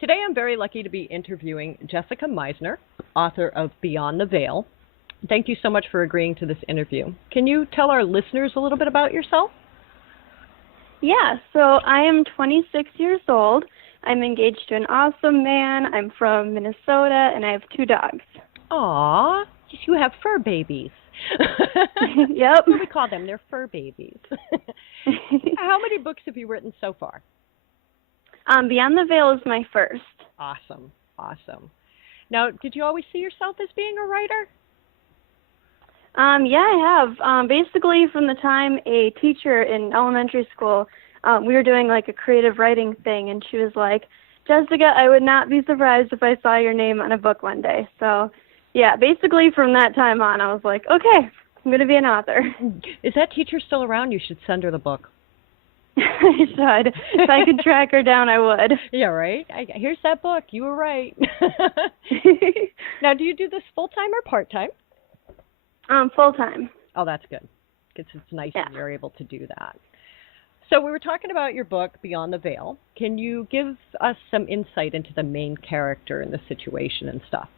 Today I'm very lucky to be interviewing Jessica Majzner, author of Beyond the Veil. Thank you so much for agreeing to this interview. Can you tell our listeners a little bit about yourself? Yeah, so I am 26 years old. I'm engaged to an awesome man. I'm from Minnesota, and I have 2 dogs. Aw, you have fur babies. Yep. That's what we call them. They're fur babies. How many books have you written so far? Beyond the Veil is my first. Awesome, awesome. Now, did you always see yourself as being a writer? Yeah, I have. Basically, from the time a teacher in elementary school, we were doing like a creative writing thing, and she was like, Jessica, I would not be surprised if I saw your name on a book one day. So, yeah, basically from that time on, I was like, okay, I'm going to be an author. Is that teacher still around? You should send her the book. I should. If I could track her down, I would. Yeah, right? Here's that book. You were right. Now, do you do this full-time or part-time? Full-time. Oh, that's good. Because it's nice Yeah. when you're able to do that. So we were talking about your book, Beyond the Veil. Can you give us some insight into the main character and the situation and stuff?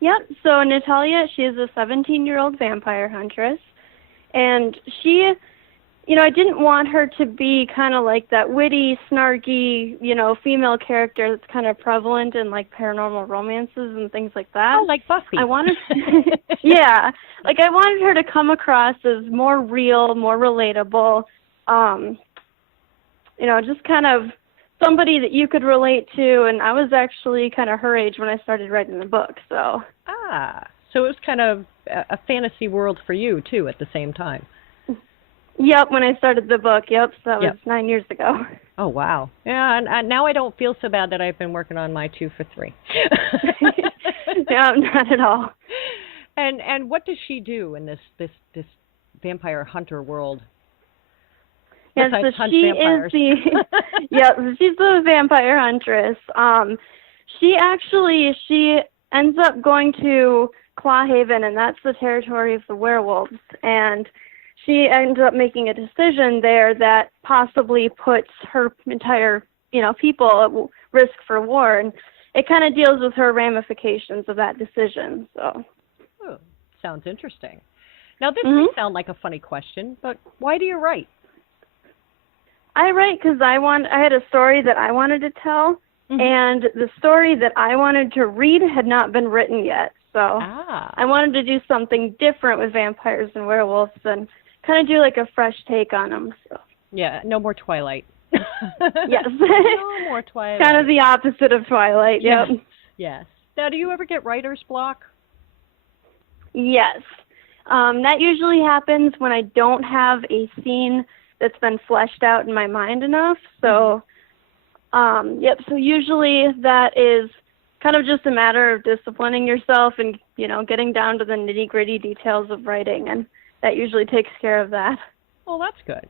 Yep. So Natalia, she is a 17-year-old vampire huntress. And she, I didn't want her to be kind of like that witty, snarky, female character that's kind of prevalent in like paranormal romances and things like that. Oh, like Buffy. I wanted, yeah, like I wanted her to come across as more real, more relatable, just kind of somebody that you could relate to. And I was actually kind of her age when I started writing the book, so. So it was kind of a fantasy world for you too at the same time. Yep, when I started the book, so that was 9 years ago. Oh, wow. Yeah, and now I don't feel so bad that I've been working on my 2 for 3. No, not at all. And what does she do in this vampire hunter world? Yeah, so she vampires? She's the vampire huntress. She ends up going to Clawhaven, and that's the territory of the werewolves, and she ends up making a decision there that possibly puts her entire, people at risk for war, and it kind of deals with her ramifications of that decision. So, sounds interesting. Now, this may sound like a funny question, but why do you write? I write because I had a story that I wanted to tell, and the story that I wanted to read had not been written yet. So I wanted to do something different with vampires and werewolves and kind of do like a fresh take on them. So. Yeah, no more Twilight. Yes. No more Twilight. Kind of the opposite of Twilight, yes. Yes. Now, do you ever get writer's block? Yes. That usually happens when I don't have a scene that's been fleshed out in my mind enough. So, so usually that is kind of just a matter of disciplining yourself and, getting down to the nitty-gritty details of writing, and that usually takes care of that. Well, that's good.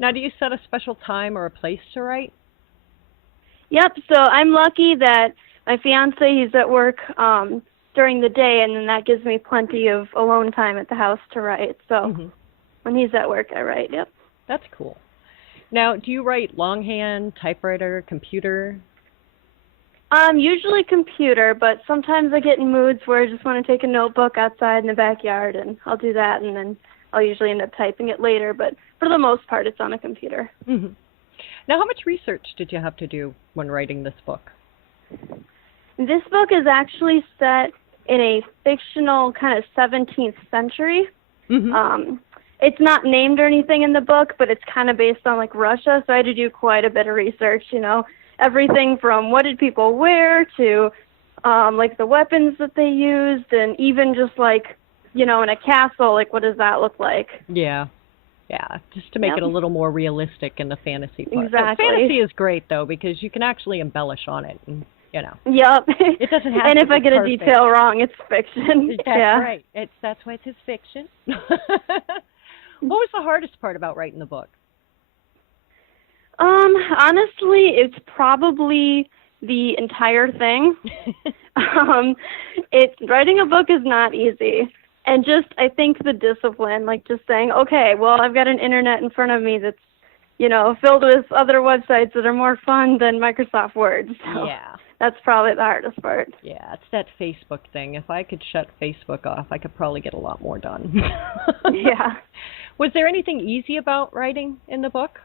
Now, do you set a special time or a place to write? Yep, so I'm lucky that my fiancé, he's at work during the day, and then that gives me plenty of alone time at the house to write. So when he's at work, I write, yep. That's cool. Now, do you write longhand, typewriter, computer? Usually computer, but sometimes I get in moods where I just want to take a notebook outside in the backyard, and I'll do that, and then I'll usually end up typing it later, but for the most part, it's on a computer. Now, how much research did you have to do when writing this book? This book is actually set in a fictional kind of 17th century. It's not named or anything in the book, but it's kind of based on like Russia, so I had to do quite a bit of research, everything from what did people wear to like the weapons that they used, and even just like, in a castle, like what does that look like? Yeah, just to make it a little more realistic in the fantasy part. Exactly. So fantasy is great, though, because you can actually embellish on it, and, Yep. It doesn't have and to if I get perfect. A detail wrong, it's fiction. That's right. That's why it's fiction. What was the hardest part about writing the book? Honestly, it's probably the entire thing. Writing a book is not easy. And I think the discipline, like just saying, okay, well, I've got an internet in front of me that's filled with other websites that are more fun than Microsoft Word. So Yeah. that's probably the hardest part. Yeah, it's that Facebook thing. If I could shut Facebook off, I could probably get a lot more done. Yeah. Was there anything easy about writing in the book?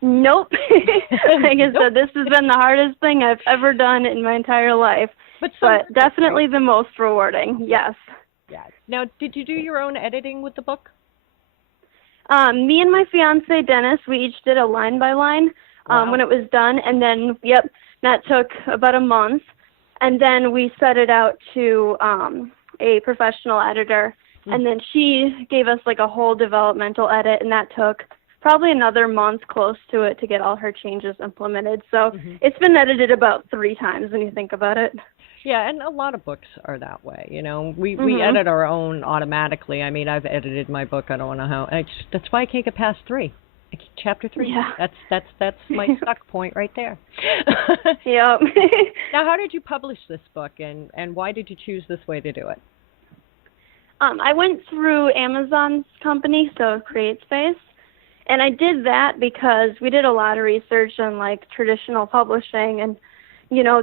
Nope. Like I Nope. said, this has been the hardest thing I've ever done in my entire life, But definitely the most rewarding. Yes. Yeah. Now, did you do your own editing with the book? Me and my fiance Dennis, we each did a line by line when it was done, and then that took about a month, and then we set it out to a professional editor, and then she gave us like a whole developmental edit, and that took probably another month close to it to get all her changes implemented. So it's been edited about 3 times when you think about it. Yeah, and a lot of books are that way. We edit our own automatically. I mean, I've edited my book. I don't know how. That's why I can't get past 3. Chapter 3. Yeah. That's my stuck point right there. Yep. Now, how did you publish this book, and why did you choose this way to do it? I went through Amazon's company, so CreateSpace, and I did that because we did a lot of research on like traditional publishing, and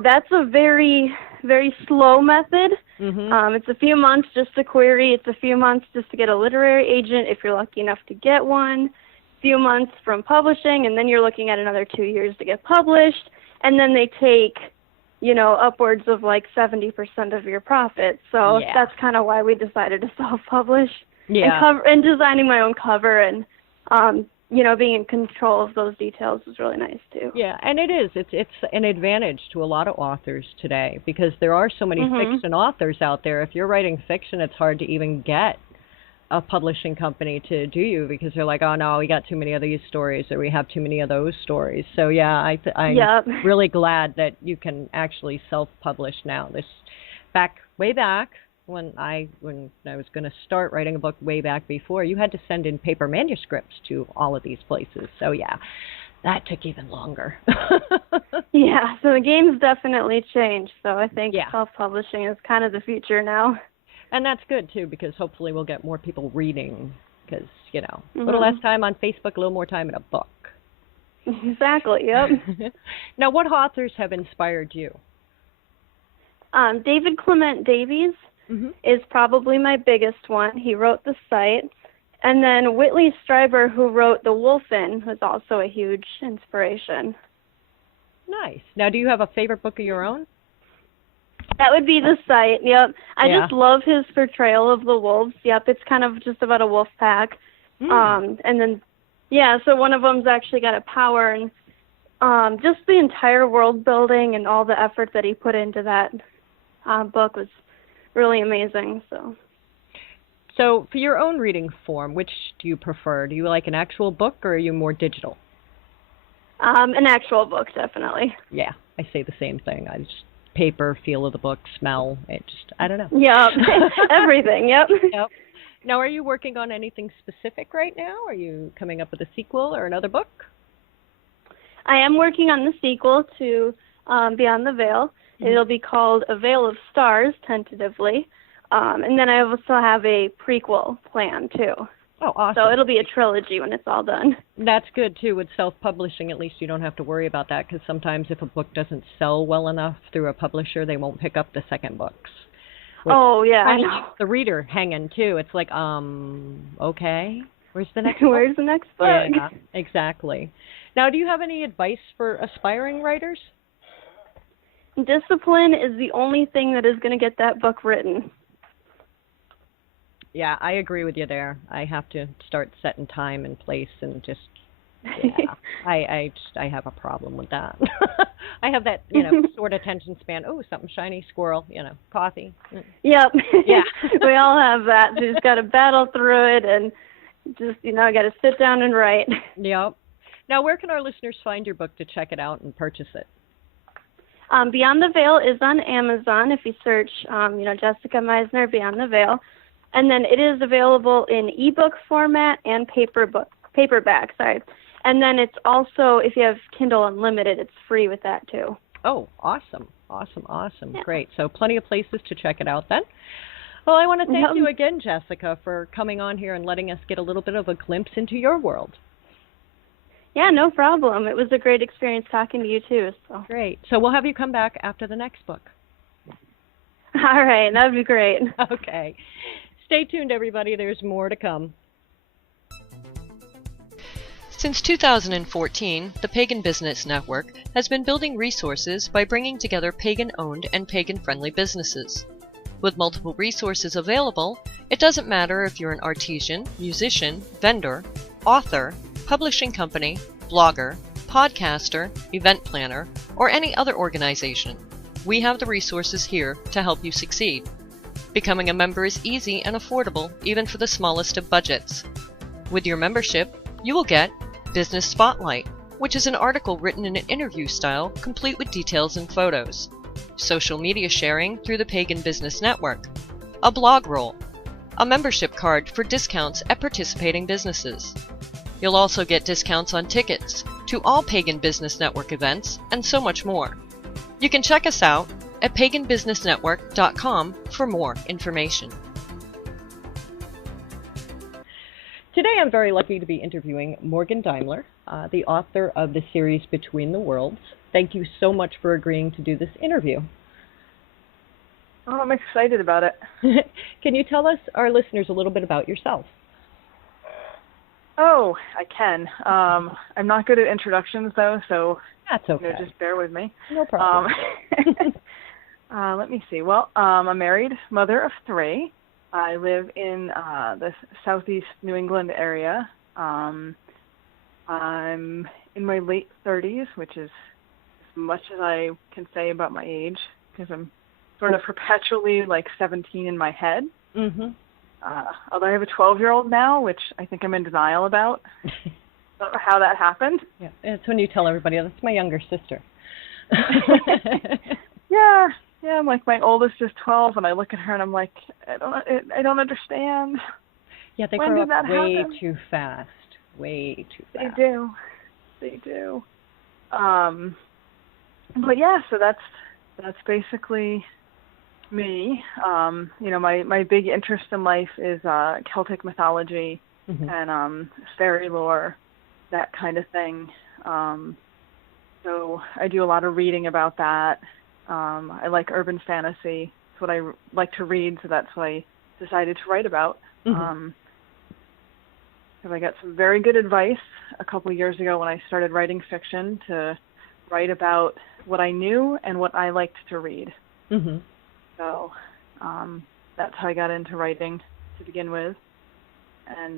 that's a very, very slow method. It's a few months just to query. It's a few months just to get a literary agent if you're lucky enough to get one. Few months from publishing, and then you're looking at another 2 years to get published, and then they take upwards of like 70% of your profit. So that's kind of why we decided to self-publish. Yeah. And designing my own cover and being in control of those details is really nice too. Yeah, and it is. It's an advantage to a lot of authors today because there are so many fiction authors out there. If you're writing fiction, it's hard to even get a publishing company to do you because they're like, oh no, we got too many of these stories or we have too many of those stories. So yeah, I'm really glad that you can actually self-publish now. Way back when I was going to start writing a book way back before, you had to send in paper manuscripts to all of these places. So yeah, that took even longer. Yeah, so the game's definitely changed. So I think self-publishing is kind of the future now. And that's good, too, because hopefully we'll get more people reading because, a little less time on Facebook, a little more time in a book. Exactly, yep. Now, what authors have inspired you? David Clement Davies is probably my biggest one. He wrote The Site. And then Whitley Strieber, who wrote The Wolfen, was also a huge inspiration. Nice. Now, do you have a favorite book of your own? That would be The Site, yep. I just love his portrayal of the wolves. Yep, it's kind of just about a wolf pack. And then, so one of them's actually got a power, and just the entire world building and all the effort that he put into that book was really amazing. So for your own reading form, which do you prefer? Do you like an actual book, or are you more digital? An actual book, definitely. Yeah, I say the same thing. I just paper, feel of the book, smell. I don't know. Yeah, everything. Yep. Now, are you working on anything specific right now? Are you coming up with a sequel or another book? I am working on the sequel to Beyond the Veil. It'll be called A Veil of Stars, tentatively. And then I also have a prequel plan, too. Oh, awesome. So it'll be a trilogy when it's all done. That's good, too. With self-publishing, at least you don't have to worry about that, because sometimes if a book doesn't sell well enough through a publisher, they won't pick up the second books. Oh, yeah, I know. The reader hanging, too. It's like, okay, where's the next book? Where's the next book? Yeah, exactly. Now, do you have any advice for aspiring writers? Discipline is the only thing that is going to get that book written. Yeah, I agree with you there. I have to start setting time and place and just, I have a problem with that. I have that, short attention span. Oh, something shiny, squirrel, coffee. Yep. Yeah. We all have that. You just got to battle through it and just, got to sit down and write. Yep. Now, where can our listeners find your book to check it out and purchase it? Beyond the Veil is on Amazon if you search, Jessica Majzner, Beyond the Veil. And then it is available in ebook format and paperback. And then it's also, if you have Kindle Unlimited, it's free with that too. Oh, awesome. Yeah. Great. So plenty of places to check it out then. Well, I want to thank you again, Jessica, for coming on here and letting us get a little bit of a glimpse into your world. Yeah, no problem. It was a great experience talking to you, too. So. Great. So we'll have you come back after the next book. All right, that would be great. Okay. Stay tuned, everybody. There's more to come. Since 2014, the Pagan Business Network has been building resources by bringing together pagan-owned and pagan-friendly businesses. With multiple resources available, it doesn't matter if you're an artisan, musician, vendor, author, publishing company, blogger, podcaster, event planner, or any other organization. We have the resources here to help you succeed. Becoming a member is easy and affordable, even for the smallest of budgets. With your membership, you will get Business Spotlight, which is an article written in an interview style, complete with details and photos. Social media sharing through the Pagan Business Network. A blog roll. A membership card for discounts at participating businesses. You'll also get discounts on tickets to all Pagan Business Network events, and so much more. You can check us out at paganbusinessnetwork.com for more information. Today I'm very lucky to be interviewing Morgan Daimler, the author of the series Between the Worlds. Thank you so much for agreeing to do this interview. Oh, I'm excited about it. Can you tell us, our listeners, a little bit about yourself? Oh, I can. I'm not good at introductions, though, so that's okay. Just bear with me. No problem. Let me see. Well, I'm a married mother of 3. I live in the southeast New England area. I'm in my late 30s, which is as much as I can say about my age, because I'm sort of perpetually like 17 in my head. Mm-hmm. Although I have a 12-year-old now, which I think I'm in denial about. Don't know how that happened. Yeah, it's when you tell everybody, that's my younger sister. Yeah, I'm like, my oldest is 12, and I look at her and I'm like, I don't understand. Yeah, they grow up way too fast. Way too fast. They do. But yeah, so that's basically me. My big interest in life is Celtic mythology, mm-hmm. and fairy lore, that kind of thing. So I do a lot of reading about that. I like urban fantasy. It's what I like to read, so that's what I decided to write about. Mm-hmm. I got some very good advice a couple of years ago when I started writing fiction to write about what I knew and what I liked to read. Mm-hmm. So that's how I got into writing to begin with, and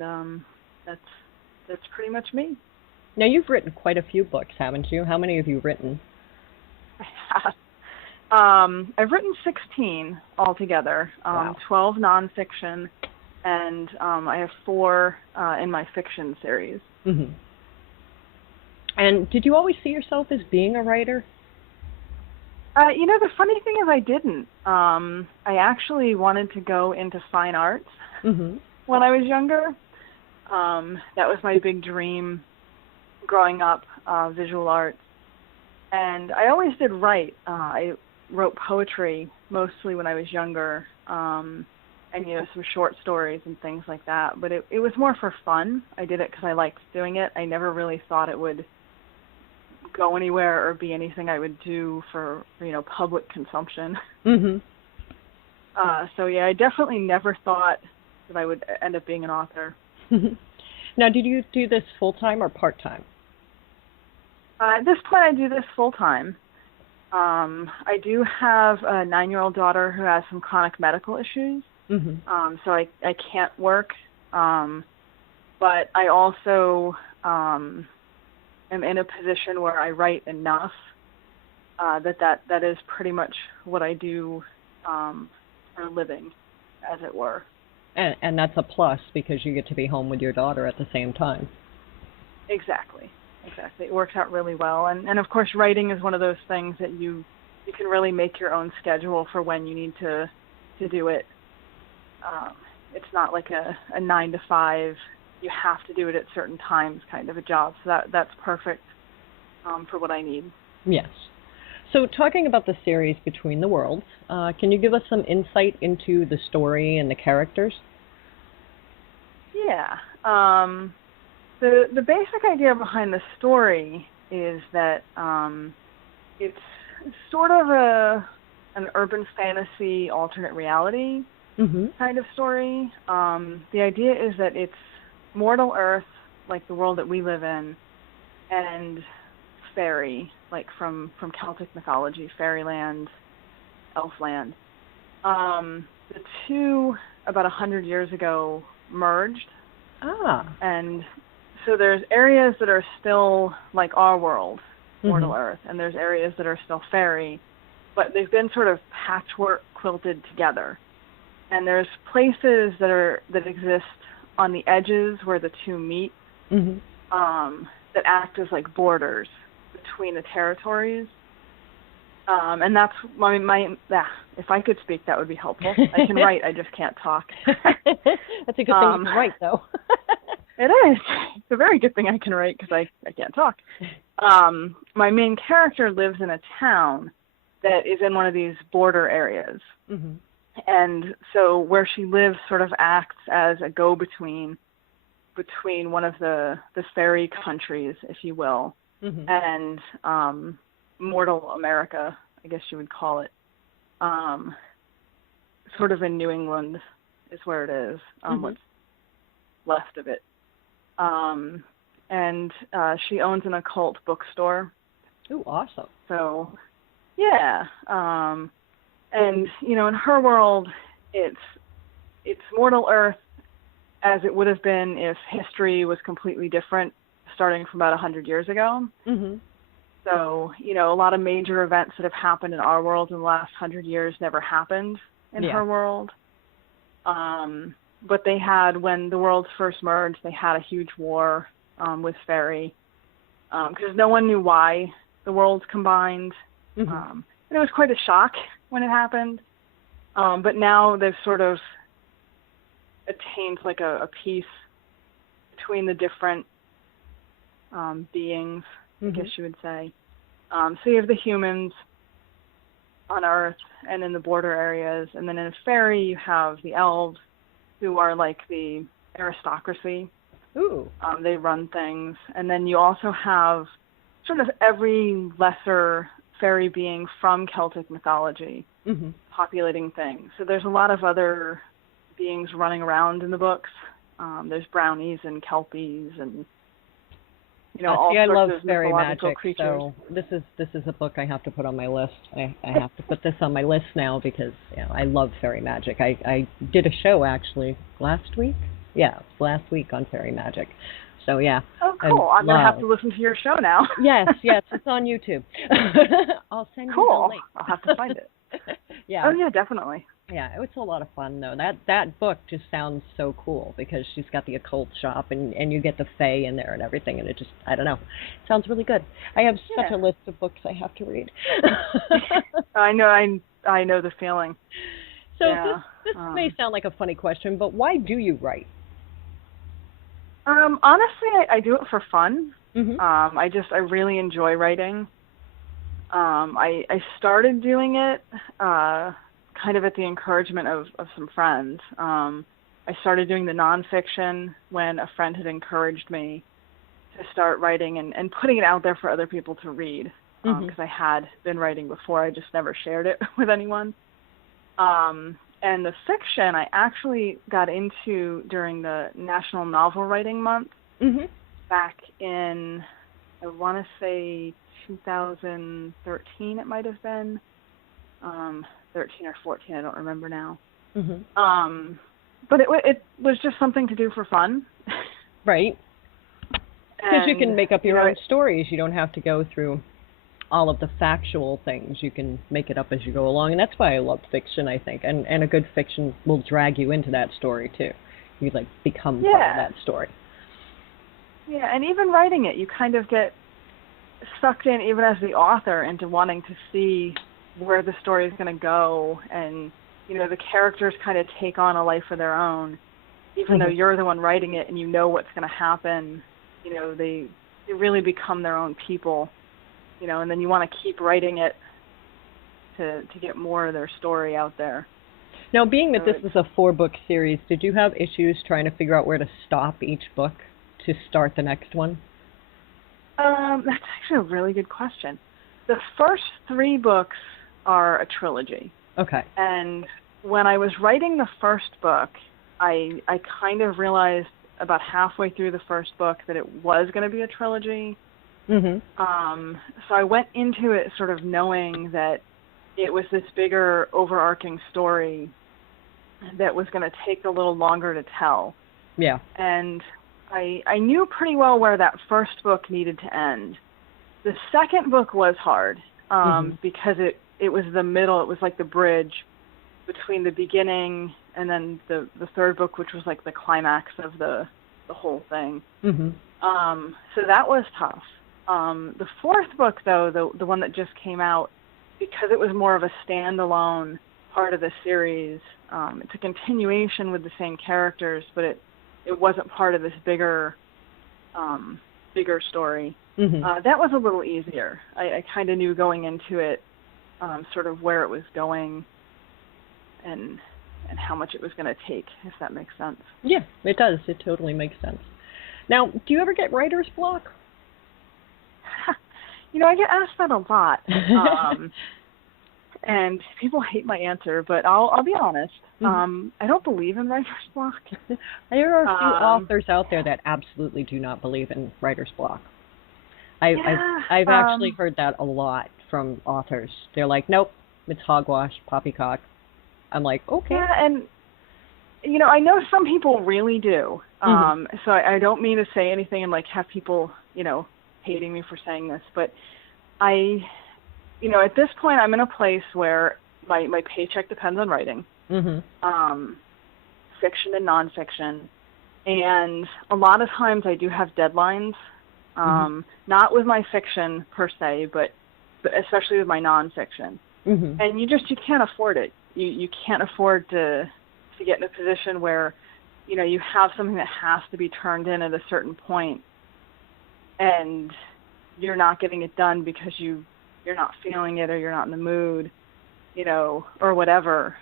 that's pretty much me. Now, you've written quite a few books, haven't you? How many have you written? I've written 16 altogether, wow. 12 nonfiction, and I have 4 in my fiction series. Mm-hmm. And did you always see yourself as being a writer? The funny thing is I didn't. I actually wanted to go into fine arts mm-hmm. when I was younger. That was my big dream growing up, visual arts. And I always did write. I wrote poetry mostly when I was younger, and some short stories and things like that. But it was more for fun. I did it because I liked doing it. I never really thought it would go anywhere or be anything I would do for public consumption. Mm-hmm. So yeah, I definitely never thought that I would end up being an author. Now, did you do this full time or part time? At this point, I do this full time. I do have a 9-year-old daughter who has some chronic medical issues, mm-hmm. So I can't work. But I also am in a position where I write enough that is pretty much what I do for a living, as it were. And that's a plus because you get to be home with your daughter at the same time. Exactly. It works out really well. And of course, writing is one of those things that you can really make your own schedule for when you need to do it. It's not like a 9 to 5, you have to do it at certain times kind of a job. So that's perfect for what I need. Yes. So talking about the series Between the Worlds, can you give us some insight into the story and the characters? Yeah. The basic idea behind the story is that it's sort of an urban fantasy alternate reality kind of story. The idea is that it's mortal Earth, like the world that we live in, and fairy, like from Celtic mythology, fairyland, elfland. The two, about 100 years ago, merged. And so there's areas that are still like our world, mortal Earth, and there's areas that are still fairy, but they've been sort of patchwork quilted together. And there's places that exist on the edges where the two meet, that act as like borders between the territories. And that's if I could speak, that would be helpful. I can write, I just can't talk. That's a good thing you can write, though. It is. It's a very good thing I can write because I can't talk. My main character lives in a town that is in one of these border areas. And so where she lives sort of acts as a go-between between one of the fairy countries, if you will, and mortal America, I guess you would call it. Sort of in New England is where it is, what's left of it. And she owns an occult bookstore. Ooh, awesome. So, yeah. And, you know, in her world, it's mortal Earth as it would have been if history was completely different, starting from about 100 years ago. So, you know, a lot of major events that have happened in our world in the last 100 years never happened in her world. But they had, when the worlds first merged, they had a huge war with fairy, because no one knew why the worlds combined. And it was quite a shock when it happened. But now they've sort of attained like a peace between the different beings, I guess you would say. So you have the humans on Earth and in the border areas, and then in fairy you have the elves, who are like the aristocracy. Ooh. They run things. And then you also have sort of every lesser fairy being from Celtic mythology populating things. So there's a lot of other beings running around in the books. There's brownies and kelpies and, you know, all sorts of fairy mythological magic, creatures. so this is a book I have to put on my list. I have to put this on my list now because, you know, I love fairy magic. I did a show actually last week. Yeah, it was last week on fairy magic. So yeah. Oh, cool! I'm gonna have to listen to your show now. yes, it's on YouTube. I'll send you the link. I'll have to find it. Yeah. Oh yeah, definitely. Yeah, it was a lot of fun though. That book just sounds so cool because she's got the occult shop and you get the fae in there and everything, and it just, I don't know, it sounds really good. I have such a list of books I have to read. I know the feeling. So this may sound like a funny question, but why do you write? Honestly, I do it for fun. I really enjoy writing. I started doing it kind of at the encouragement of some friends. I started doing the nonfiction when a friend had encouraged me to start writing and putting it out there for other people to read, because I had been writing before. I just never shared it with anyone. And the fiction I actually got into during the National Novel Writing Month back in, I want to say 2013 it might have been. 13 or 14, I don't remember now. But it was just something to do for fun. Right. Because you can make up your own stories. You don't have to go through all of the factual things. You can make it up as you go along. And that's why I love fiction, I think. And a good fiction will drag you into that story, too. You, like, become part of that story. Yeah, and even writing it, you kind of get sucked in, even as the author, into wanting to see where the story is going to go. And, you know, the characters kind of take on a life of their own. Even though you're the one writing it and you know what's going to happen, you know, they really become their own people. You know, and then you want to keep writing it to get more of their story out there. Now, being that this is a 4-book series, did you have issues trying to figure out where to stop each book? to start the next one? That's actually a really good question. The first 3 books are a trilogy. Okay. And when I was writing the first book, I kind of realized about halfway through the first book that it was going to be a trilogy. Mm-hmm. So I went into it sort of knowing that it was this bigger overarching story that was going to take a little longer to tell. Yeah. And I knew pretty well where that first book needed to end. The second book was hard because it was the middle. It was like the bridge between the beginning and then the third book, which was like the climax of the whole thing. Mm-hmm. So that was tough. The fourth book, though, the one that just came out, because it was more of a standalone part of the series, it's a continuation with the same characters, but it wasn't part of this bigger story. Mm-hmm. That was a little easier. I kind of knew going into it sort of where it was going and how much it was going to take, if that makes sense. Yeah, it does. It totally makes sense. Now, do you ever get writer's block? I get asked that a lot. And people hate my answer, but I'll be honest. I don't believe in writer's block. There are a few authors out there that absolutely do not believe in writer's block. I've actually heard that a lot from authors. They're like, nope, it's hogwash, poppycock. I'm like, okay. Yeah, and I know some people really do. So I don't mean to say anything and like have people, hating me for saying this, but at this point I'm in a place where my paycheck depends on writing, fiction and nonfiction, and a lot of times I do have deadlines, not with my fiction per se, but especially with my nonfiction, and you can't afford it. You can't afford to get in a position where, you have something that has to be turned in at a certain point, and you're not getting it done because you're not feeling it or you're not in the mood, or whatever.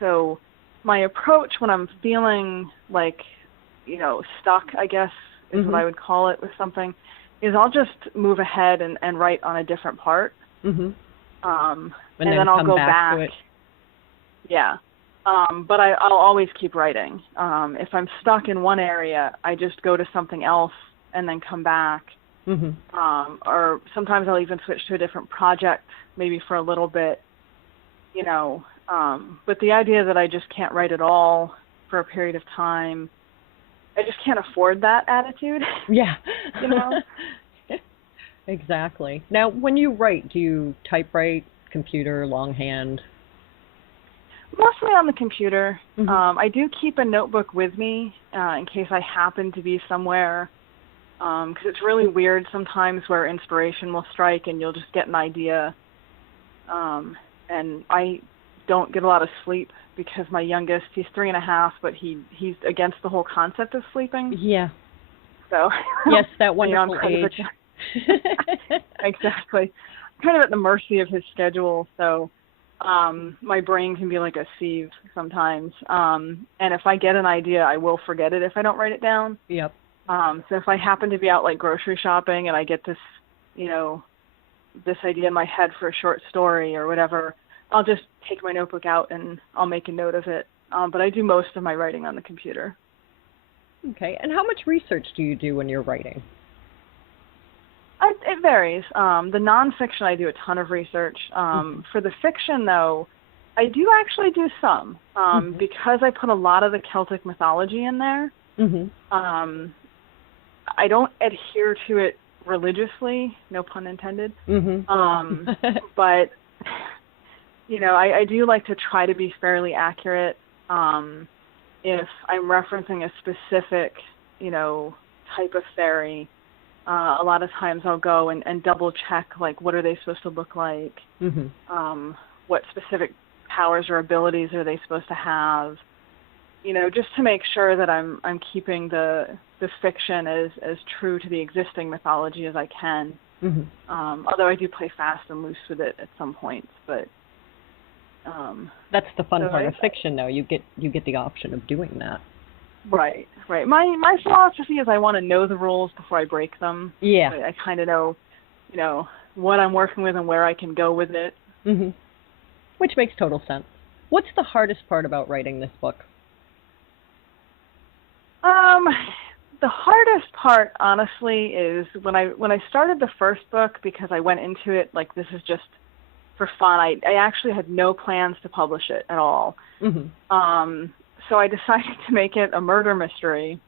So my approach when I'm feeling like, stuck, I guess is what I would call it with something, is I'll just move ahead and write on a different part. And then I'll go back. To it. Yeah. But I'll always keep writing. If I'm stuck in one area, I just go to something else and then come back. Or sometimes I'll even switch to a different project, maybe for a little bit, but the idea that I just can't write at all for a period of time, I just can't afford that attitude. Yeah. Exactly. Now, when you write, do you typewrite, computer, longhand? Mostly on the computer. I do keep a notebook with me in case I happen to be somewhere, because it's really weird sometimes where inspiration will strike and you'll just get an idea. And I don't get a lot of sleep because my youngest, he's 3.5, but he's against the whole concept of sleeping. Yeah. So yes, that wonderful age. Exactly. I'm kind of at the mercy of his schedule, so my brain can be like a sieve sometimes. And if I get an idea, I will forget it if I don't write it down. Yep. So if I happen to be out like grocery shopping and I get this, this idea in my head for a short story or whatever, I'll just take my notebook out and I'll make a note of it. But I do most of my writing on the computer. Okay. And how much research do you do when you're writing? It varies. The nonfiction, I do a ton of research. For the fiction, though, I do actually do some because I put a lot of the Celtic mythology in there. I don't adhere to it religiously, no pun intended. But I do like to try to be fairly accurate. If I'm referencing a specific, type of fairy, a lot of times I'll go and double check, like, what are they supposed to look like? What specific powers or abilities are they supposed to have? Just to make sure that I'm keeping the fiction as true to the existing mythology as I can. Although I do play fast and loose with it at some points, but that's the fun part of fiction, though. You get the option of doing that. Right, right. My philosophy is I want to know the rules before I break them. Yeah. I kind of know, what I'm working with and where I can go with it. Mhm. Which makes total sense. What's the hardest part about writing this book? The hardest part, honestly, is when I started the first book, because I went into it like this is just for fun. I actually had no plans to publish it at all. Mhm. So I decided to make it a murder mystery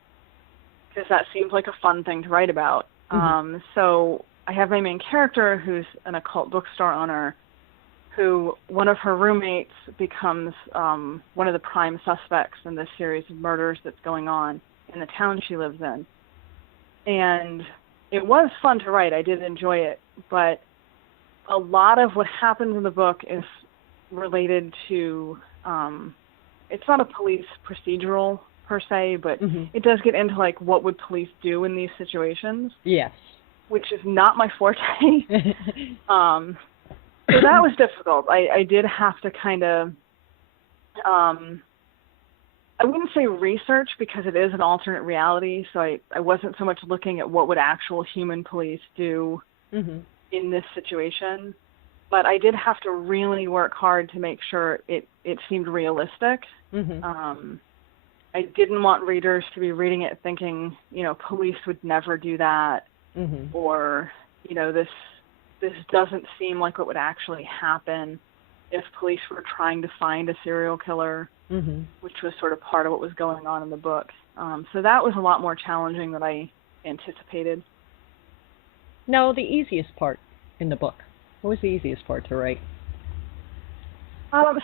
because that seemed like a fun thing to write about. Mhm. So I have my main character who's an occult bookstore owner who one of her roommates becomes one of the prime suspects in this series of murders that's going on in the town she lives in. And it was fun to write. I did enjoy it. But a lot of what happens in the book is related to, it's not a police procedural per se, but it does get into like what would police do in these situations. Yes. Which is not my forte. So that was difficult. I did have to kind of, I wouldn't say research because it is an alternate reality, so I wasn't so much looking at what would actual human police do in this situation, but I did have to really work hard to make sure it seemed realistic. I didn't want readers to be reading it thinking, police would never do that, or, this doesn't seem like what would actually happen if police were trying to find a serial killer, which was sort of part of what was going on in the book. So that was a lot more challenging than I anticipated. No, the easiest part in the book. What was the easiest part to write?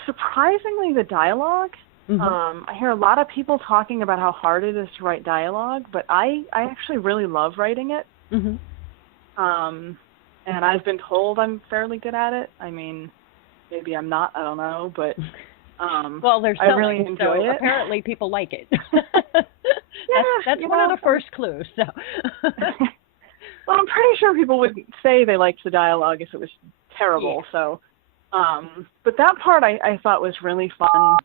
Surprisingly, the dialogue. I hear a lot of people talking about how hard it is to write dialogue, but I actually really love writing it. And I've been told I'm fairly good at it. I mean, maybe I'm not, I don't know, but well, there's I really enjoy it. Apparently people like it. Yeah, that's one of the first clues. So. Well, I'm pretty sure people would say they liked the dialogue if it was terrible. Yeah. So, but that part I thought was really fun,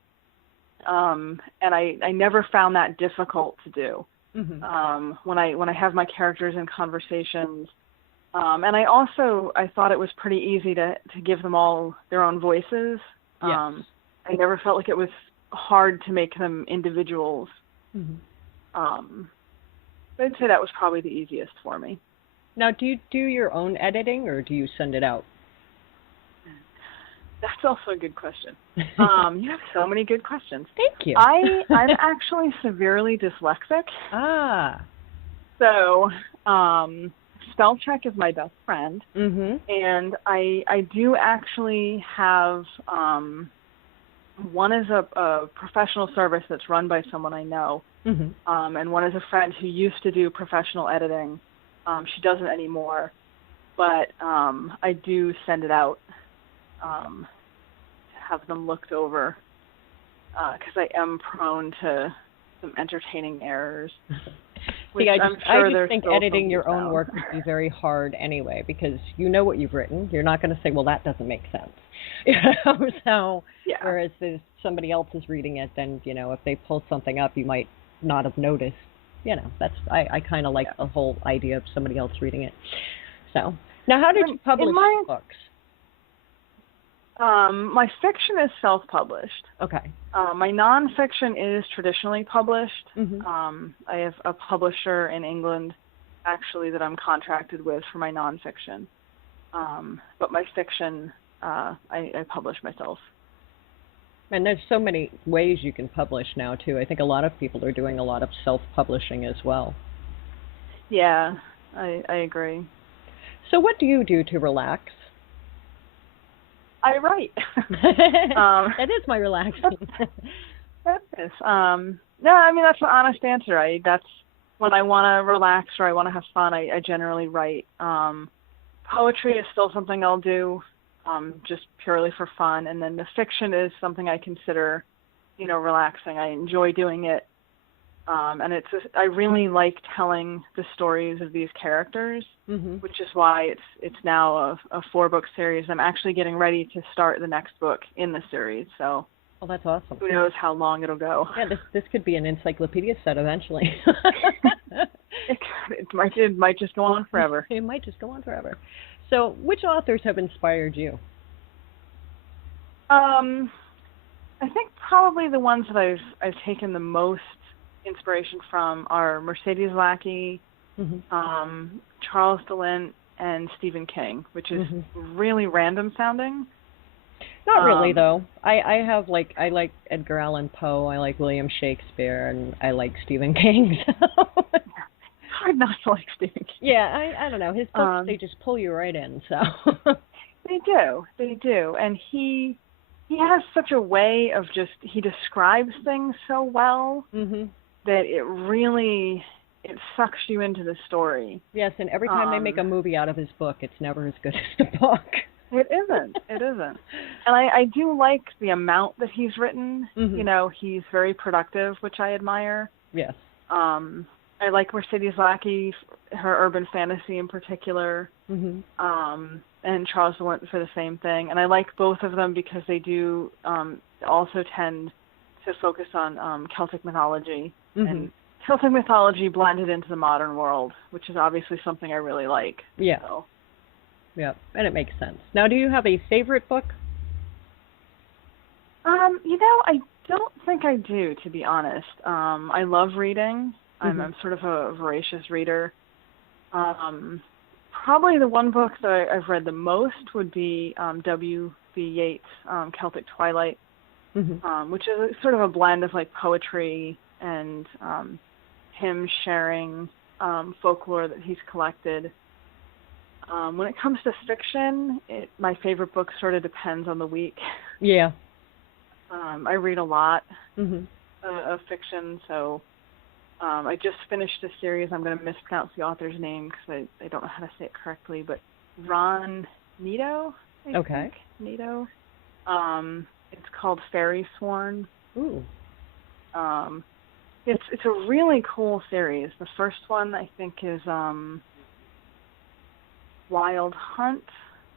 and I never found that difficult to do. When I have my characters in conversations, and I thought it was pretty easy to give them all their own voices. Yes. I never felt like it was hard to make them individuals. I'd say that was probably the easiest for me. Now, do you do your own editing, or do you send it out? That's also a good question. You have so many good questions. Thank you. I'm actually severely dyslexic. So, spell check is my best friend. And I do actually have, one is a professional service that's run by someone I know. And one is a friend who used to do professional editing. She doesn't anymore, but I do send it out to have them looked over because I am prone to some entertaining errors. See, I just think editing your own work would be very hard anyway, because you know what you've written. You're not going to say, well, that doesn't make sense. So, yeah. Whereas if somebody else is reading it, then, if they pull something up, you might not have noticed. I kind of like the whole idea of somebody else reading it. So, now how did you publish books? My fiction is self-published. Okay. My nonfiction is traditionally published. I have a publisher in England, actually, that I'm contracted with for my nonfiction. But my fiction, I publish myself. And there's so many ways you can publish now, too. I think a lot of people are doing a lot of self-publishing as well. Yeah, I agree. So what do you do to relax? I write. That is my relaxing. That is. No, I mean, that's an honest answer. That's when I want to relax or I want to have fun, I generally write. Poetry is still something I'll do. Just purely for fun, and then the fiction is something I consider, relaxing. I enjoy doing it, and I really like telling the stories of these characters, which is why it's now a 4-book series. I'm actually getting ready to start the next book in the series, so Oh, that's awesome. Who knows how long it'll go. Yeah, this could be an encyclopedia set eventually. It might just go on forever. It might just go on forever. So, which authors have inspired you? I think probably the ones that I've taken the most inspiration from are Mercedes Lackey, Charles DeLint, and Stephen King, which is really random sounding. Not really, though. I like Edgar Allan Poe, I like William Shakespeare, and I like Stephen King. So. It's hard not to like Stephen King. Yeah, I don't know. His books, they just pull you right in. So. They do, and he has such a way of he describes things so well that it sucks you into the story. Yes, and every time they make a movie out of his book, it's never as good as the book. It isn't. And I do like the amount that he's written. You know, he's very productive, which I admire. Yes. I like Mercedes Lackey, her urban fantasy in particular, and Charles DeLint for the same thing. And I like both of them because they do also tend to focus on Celtic mythology and Celtic mythology blended into the modern world, which is obviously something I really like. Yeah. So. Yeah, and it makes sense. Now, do you have a favorite book? You know, I don't think I do, to be honest. I love reading. I'm sort of a voracious reader. Probably the one book that I've read the most would be W.B. Yeats' Celtic Twilight, which is sort of a blend of like poetry and him sharing folklore that he's collected. When it comes to fiction, my favorite book sort of depends on the week. Yeah. I read a lot of fiction, so I just finished a series. I'm going to mispronounce the author's name because I don't know how to say it correctly, but Ron Nito, I think. Nito. It's called Fairy Sworn. Ooh. It's a really cool series. The first one I think is Wild Hunt,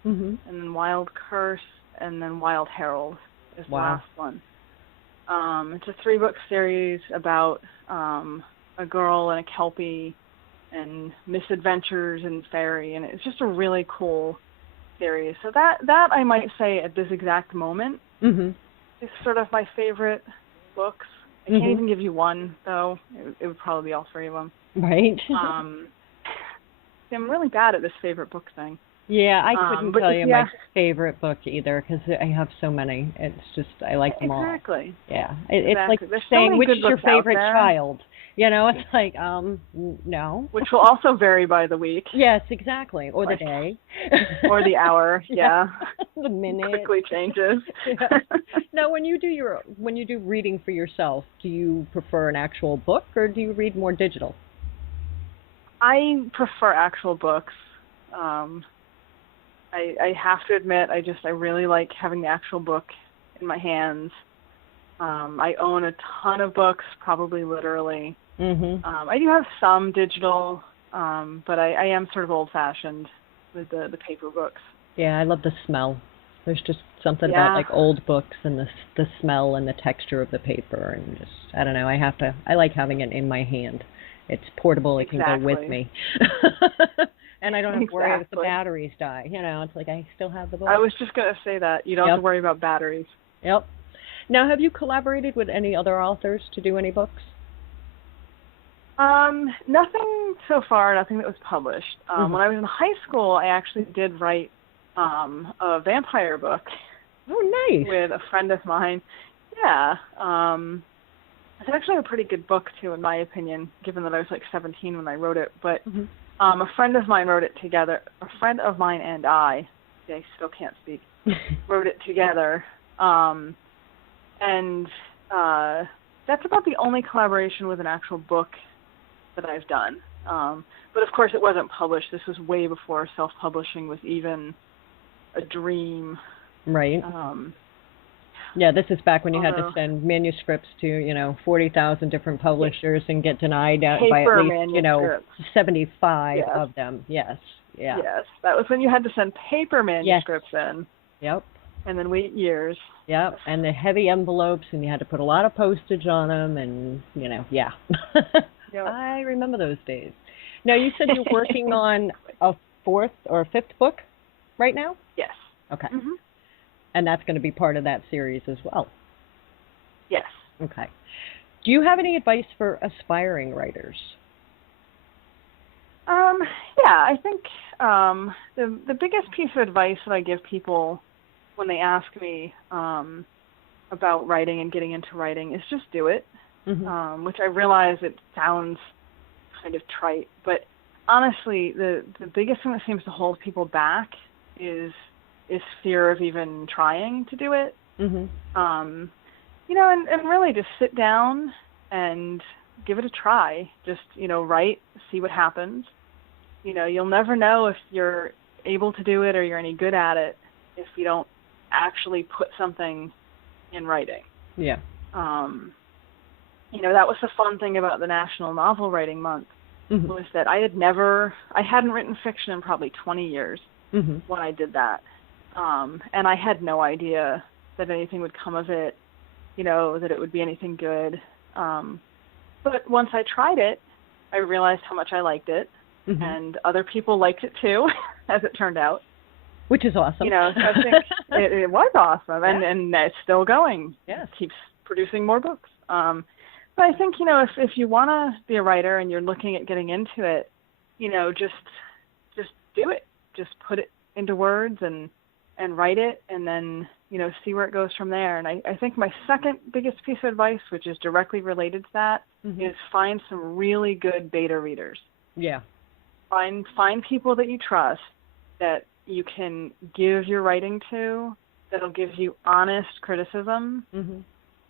and then Wild Curse, and then Wild Herald is the last one. It's a 3-book series about a girl and a Kelpie and misadventures in fairy, and it's just a really cool series. So that I might say at this exact moment is sort of my favorite books. I can't even give you one, though. It would probably be all 3 of them. Right. I'm really bad at this favorite book thing. Yeah, I couldn't tell you my favorite book either because I have so many. It's just, I like them all. Exactly. Yeah. It's like There's saying, so which is your favorite there. child? You know, it's like, no. Which will also vary by the week. Yes, exactly. Or the day. Or the hour, yeah. The minute. Quickly changes. Yeah. Now, when you do reading for yourself, do you prefer an actual book or do you read more digital? I prefer actual books. I have to admit, I really like having the actual book in my hands. I own a ton of books, probably literally. I do have some digital, but I am sort of old-fashioned with the paper books. Yeah, I love the smell. There's just something about like old books and the smell and the texture of the paper and just, I don't know, I like having it in my hand. It's portable, it can go with me. And I don't have to worry if the batteries die. You know, it's like I still have the book. I was just going to say that. You don't have to worry about batteries. Yep. Now, have you collaborated with any other authors to do any books? Nothing so far, nothing that was published. When I was in high school, I actually did write a vampire book. Oh, nice. With a friend of mine. Yeah. It's actually a pretty good book, too, in my opinion, given that I was like 17 when I wrote it. But a friend of mine wrote it together. A friend of mine and I still can't speak, wrote it together. And that's about the only collaboration with an actual book that I've done. But, of course, it wasn't published. This was way before self-publishing was even a dream. Right. Yeah, this is back when you had to send manuscripts to, 40,000 different publishers and get denied by at least, 75 of them. Yes. Yeah. Yes, that was when you had to send paper manuscripts in. Yep. and then wait years. Yep, and the heavy envelopes, and you had to put a lot of postage on them, and, yeah. Yep. I remember those days. Now, you said you're working on a 4th or 5th book right now? Yes. Okay. Mm-hmm. And that's going to be part of that series as well? Yes. Okay. Do you have any advice for aspiring writers? Yeah, I think the biggest piece of advice that I give people when they ask me about writing and getting into writing is just do it, which I realize it sounds kind of trite, but honestly, the biggest thing that seems to hold people back is fear of even trying to do it. And really just sit down and give it a try. Just, write, see what happens. You'll never know if you're able to do it or you're any good at it if you don't actually put something in writing. Yeah. That was the fun thing about the National Novel Writing Month, was that I hadn't written fiction in probably 20 years when I did that. And I had no idea that anything would come of it, that it would be anything good. But once I tried it, I realized how much I liked it, and other people liked it too, as it turned out. Which is awesome. So I think it was awesome, and it's still going. Yes. It keeps producing more books. But I think, if you want to be a writer and you're looking at getting into it, just do it. Just put it into words and write it, and then, see where it goes from there. And I think my second biggest piece of advice, which is directly related to that, is find some really good beta readers. Yeah. Find people that you trust, that you can give your writing to, that'll give you honest criticism,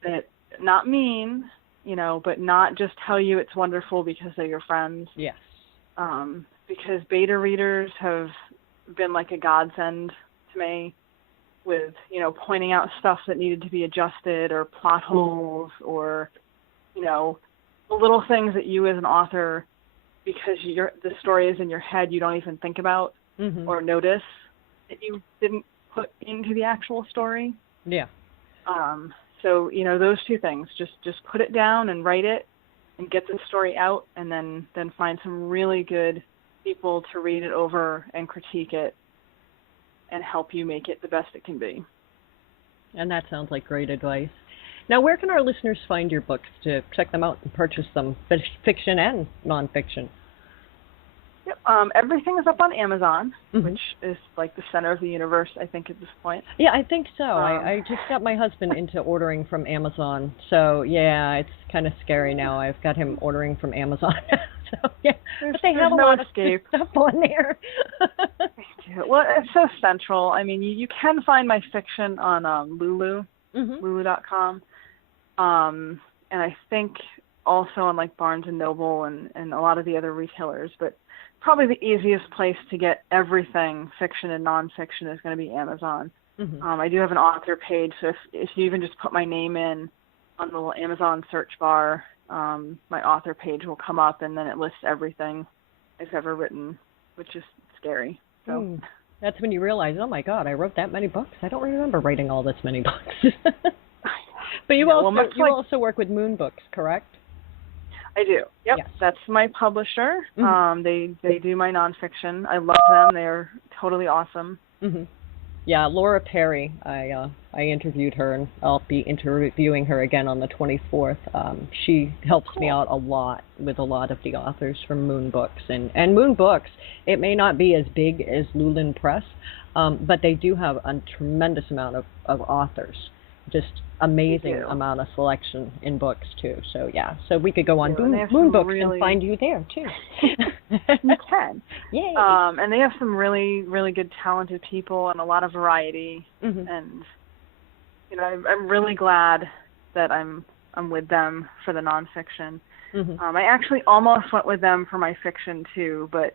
that not mean, but not just tell you it's wonderful because they're your friends. Yes. Because beta readers have been like a godsend to me with, pointing out stuff that needed to be adjusted, or plot holes, or, the little things that you as an author, because the story is in your head, you don't even think about or notice that you didn't put into the actual story. Yeah. So, those two things, just put it down and write it and get the story out, and then find some really good people to read it over and critique it and help you make it the best it can be. And that sounds like great advice. Now, where can our listeners find your books to check them out and purchase them, fiction and nonfiction? Yep. Everything is up on Amazon, which is like the center of the universe, I think, at this point. Yeah, I think so. I just got my husband into ordering from Amazon. So, yeah, it's kind of scary now. I've got him ordering from Amazon. So, yeah, there's they have a no lot escape. of stuff on there. Well, it's so central. I mean, you can find my fiction on Lulu, lulu.com. And I think also on like Barnes & Noble and a lot of the other retailers. But probably the easiest place to get everything, fiction and nonfiction, is going to be Amazon. I do have an author page, so if you even just put my name in on the little Amazon search bar, my author page will come up, and then it lists everything I've ever written, which is scary. So that's when you realize, oh my God, I wrote that many books. I don't remember writing all this many books. But you also work with Moon Books, correct? I do. Yep. Yes. That's my publisher. They do my nonfiction. I love them. They're totally awesome. Yeah, Laura Perry. I interviewed her, and I'll be interviewing her again on the 24th. She helps me out a lot with a lot of the authors from Moon Books. And Moon Books, it may not be as big as Lulin Press, but they do have a tremendous amount of authors. Just amazing amount of selection in books too. So yeah, so we could go on Moon Books and find you there too. You can. Yay. And they have some really, really good talented people and a lot of variety. And I'm really glad that I'm with them for the nonfiction. I actually almost went with them for my fiction too, but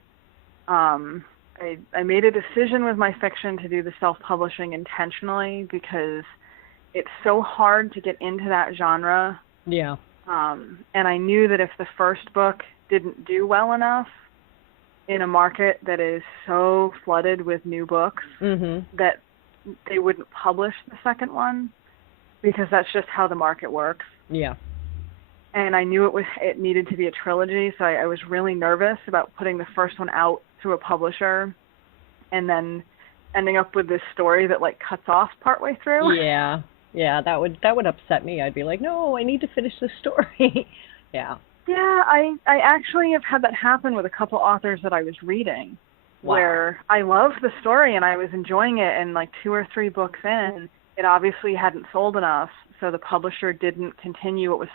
I made a decision with my fiction to do the self-publishing intentionally because it's so hard to get into that genre. Yeah. And I knew that if the first book didn't do well enough in a market that is so flooded with new books, that they wouldn't publish the second one because that's just how the market works. Yeah. And I knew it needed to be a trilogy, so I was really nervous about putting the first one out through a publisher and then ending up with this story that like cuts off partway through. Yeah. Yeah, that would upset me. I'd be like, "No, I need to finish this story." Yeah. Yeah, I actually have had that happen with a couple authors that I was reading. Wow. Where I loved the story and I was enjoying it, and like 2 or 3 books in, it obviously hadn't sold enough, so the publisher didn't continue what was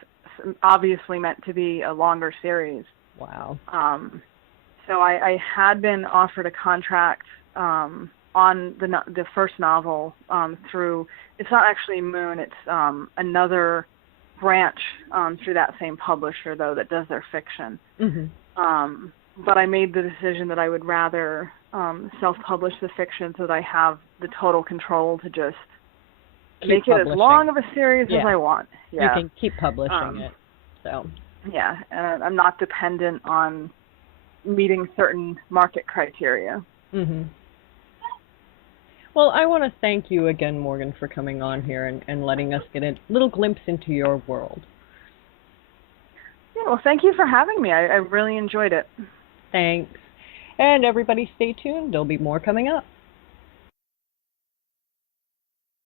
obviously meant to be a longer series. Wow. So I had been offered a contract on the first novel through, it's not actually Moon, it's another branch through that same publisher, though, that does their fiction. Mm-hmm. But I made the decision that I would rather self-publish the fiction so that I have the total control to just make it as long of a series as I want. Yeah. You can keep publishing it. So. Yeah, and I'm not dependent on meeting certain market criteria. Mm-hmm. Well, I want to thank you again, Morgan, for coming on here and letting us get a little glimpse into your world. Yeah, well, thank you for having me. I really enjoyed it. Thanks. And everybody stay tuned. There'll be more coming up.